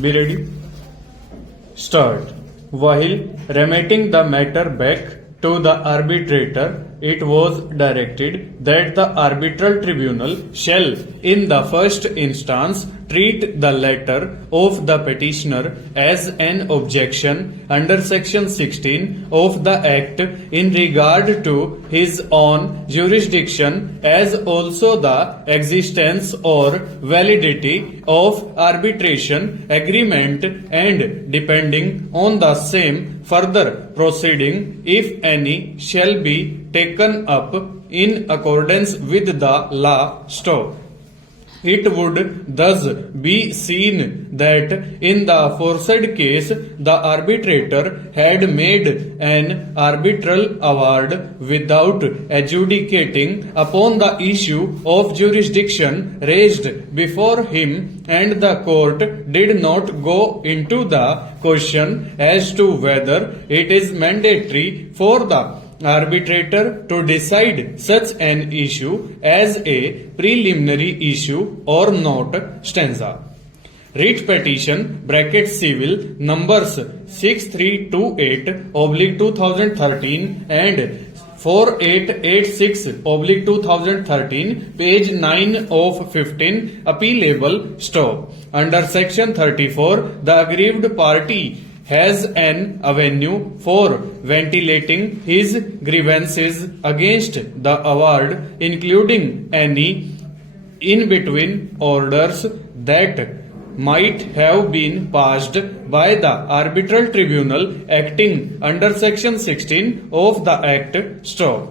Be ready? Start. While remitting the matter back to the arbitrator, it was directed that the arbitral tribunal shall, in the first instance, treat the letter of the petitioner as an objection under section 16 of the Act in regard to his own jurisdiction, as also the existence or validity of arbitration agreement, and depending on the same, further proceeding, if any, shall be taken up in accordance with the law. Stop. It would thus be seen that in the aforesaid case, the arbitrator had made an arbitral award without adjudicating upon the issue of jurisdiction raised before him, and the court did not go into the question as to whether it is mandatory for the arbitrator to decide such an issue as a preliminary issue or not. Stanza. Writ petition (civil) numbers 6328/2013 and 4886/2013, page 9 of 15, appealable. Stop. Under section 34, the aggrieved party has an avenue for ventilating his grievances against the award, including any in-between orders that might have been passed by the arbitral tribunal acting under section 16 of the Act. Stop.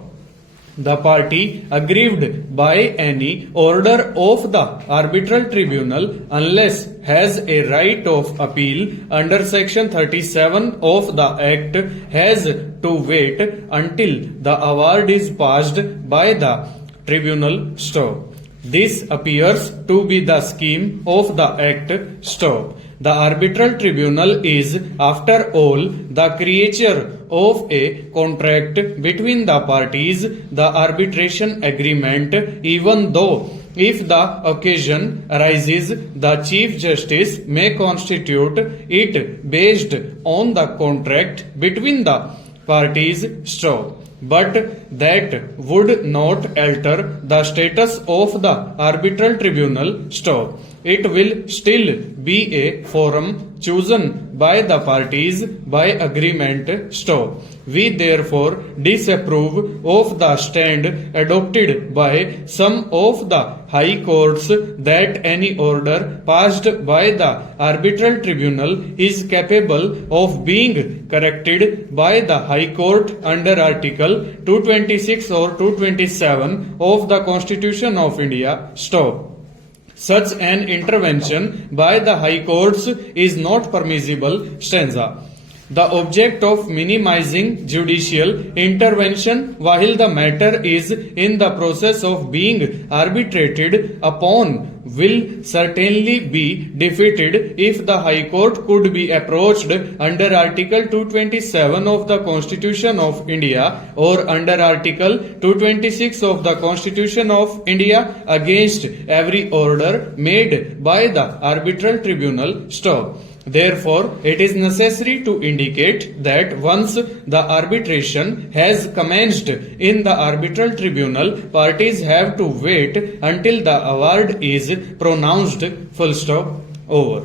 The party aggrieved by any order of the arbitral tribunal, unless has a right of appeal under section 37 of the Act, has to wait until the award is passed by the tribunal. Stop. This appears to be the scheme of the Act. Stop. The arbitral tribunal is, after all, the creature of a contract between the parties, the arbitration agreement, even though if the occasion arises, the Chief Justice may constitute it based on the contract between the parties. Stop. But that would not alter the status of the arbitral tribunal. Stop. It will still be a forum chosen by the parties by agreement. Stop. We therefore disapprove of the stand adopted by some of the high courts that any order passed by the arbitral tribunal is capable of being corrected by the high court under Article 226 or 227 of the Constitution of India. Stop. Such an intervention by the high courts is not permissible. Stanza. The object of minimizing judicial intervention while the matter is in the process of being arbitrated upon will certainly be defeated if the High Court could be approached under Article 227 of the Constitution of India or under Article 226 of the Constitution of India against every order made by the arbitral tribunal. Stop. Therefore, it is necessary to indicate that once the arbitration has commenced in the arbitral tribunal, parties have to wait until the award is pronounced. Full stop. Over.